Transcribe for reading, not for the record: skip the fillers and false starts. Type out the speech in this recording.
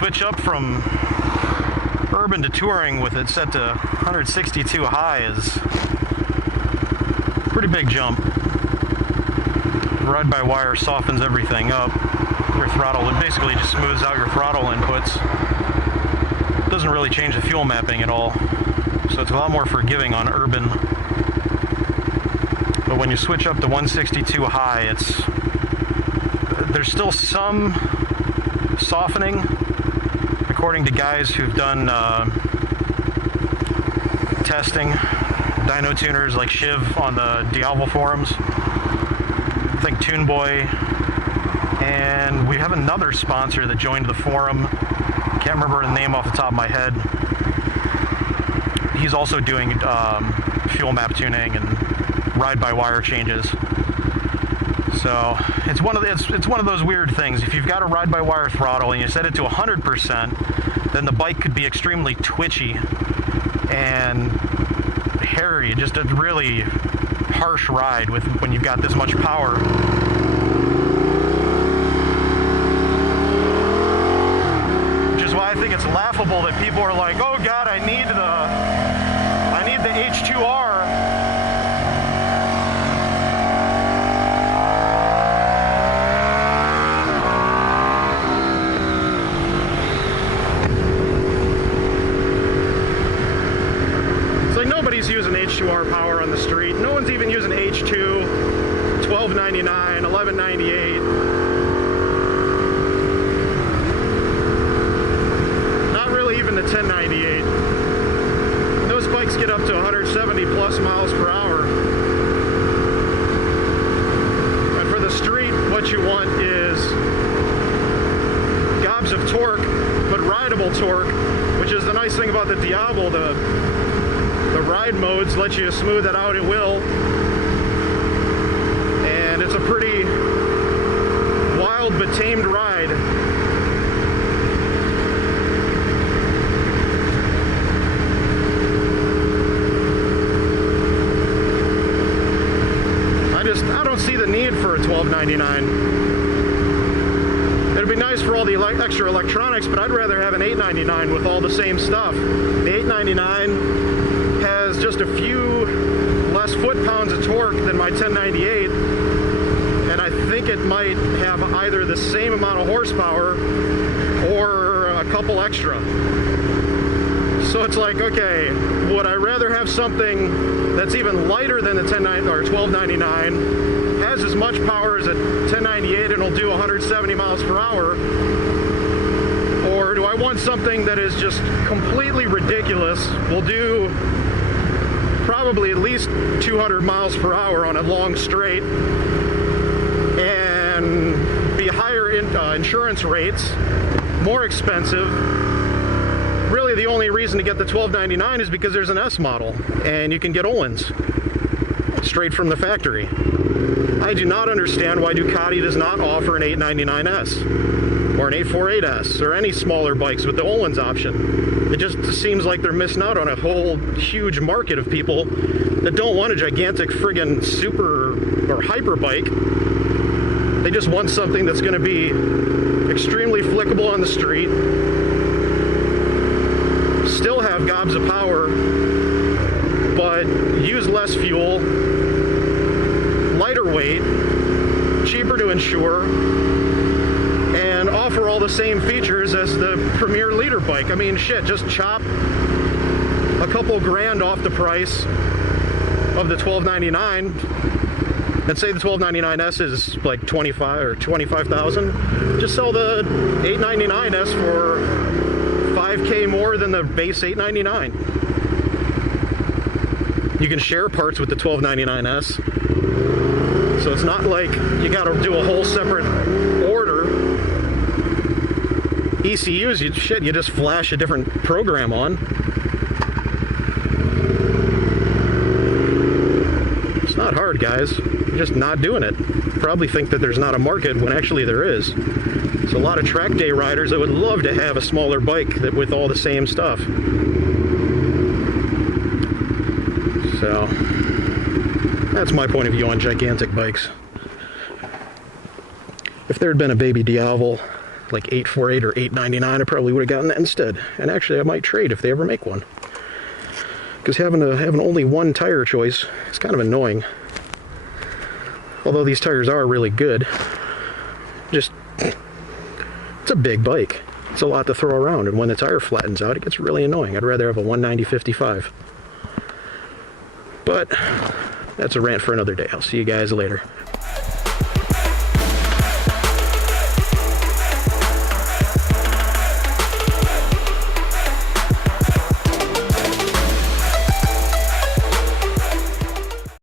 switch up from urban to touring with it set to 162 high is a pretty big jump. Ride-by-wire softens everything up. Your throttle, it basically just smooths out your throttle inputs. Doesn't really change the fuel mapping at all. So it's a lot more forgiving on urban. But when you switch up to 162 high, there's still some softening, according to guys who've done testing, dyno tuners like Shiv on the Diavel forums. I think Toon Boy, and we have another sponsor that joined the forum. Can't remember the name off the top of my head. He's also doing fuel map tuning and ride-by-wire changes. So it's one of those weird things. If you've got a ride-by-wire throttle and you set it to 100%, then the bike could be extremely twitchy and hairy, just a really harsh ride when you've got this much power. Which is why I think it's laughable that people are like, oh God, I need the H2R. It's like nobody's using H2R power on the street. No one's even using H2, 1299, 1198. Not really even the 1098. Those bikes get up to 170 plus miles per hour. And for the street, what you want is gobs of torque, but rideable torque, which is the nice thing about the Diavel. The ride modes let you smooth it out at will, and it's a pretty wild but tamed ride. I don't see the need for a 1299. It'd be nice for all the extra electronics, but I'd rather have an 899 with all the same stuff. The 899 has just a few less foot-pounds of torque than my 1098, and I think it might have either the same amount of horsepower or a couple extra. So it's like, okay, would I rather have something that's even lighter than the 1299, has as much power as a 1098 and will do 170 miles per hour, or do I want something that is just completely ridiculous, will do probably at least 200 miles per hour on a long straight, and be higher in insurance rates, more expensive. Really, the only reason to get the 1299 is because there's an S model, and you can get Öhlins straight from the factory. I do not understand why Ducati does not offer an 899S or an 848S or any smaller bikes with the Öhlins option. It just seems like they're missing out on a whole huge market of people that don't want a gigantic friggin' super or hyper bike. They just want something that's going to be extremely flickable on the street, still have gobs of power, but use less fuel, lighter weight, cheaper to insure, and offer all the same features as the premier leader bike. I mean, shit, just chop a couple grand off the price of the 1299 and say the 1299S is like 25 or 25,000. Just sell the 899S for 5K more than the base 899. You can share parts with the 1299S, so it's not like you got to do a whole separate order. ECUs, you just flash a different program on. It's not hard, guys. You're just not doing it. Probably think that there's not a market when actually there is. There's a lot of track day riders that would love to have a smaller bike that with all the same stuff. So that's my point of view on gigantic bikes. If there had been a baby Diavel like $848 or $899, I probably would have gotten that instead. And actually, I might trade if they ever make one. Because having only one tire choice is kind of annoying. Although these tires are really good, just, it's a big bike. It's a lot to throw around, and when the tire flattens out, it gets really annoying. I'd rather have a 190/55. But that's a rant for another day. I'll see you guys later.